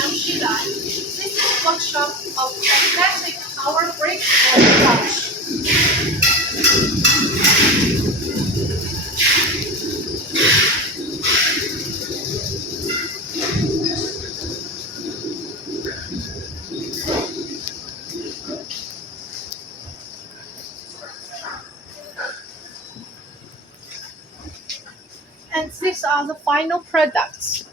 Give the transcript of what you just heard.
I'm Sheila. This is workshop of magnetic power brick and touch. And these are the final products.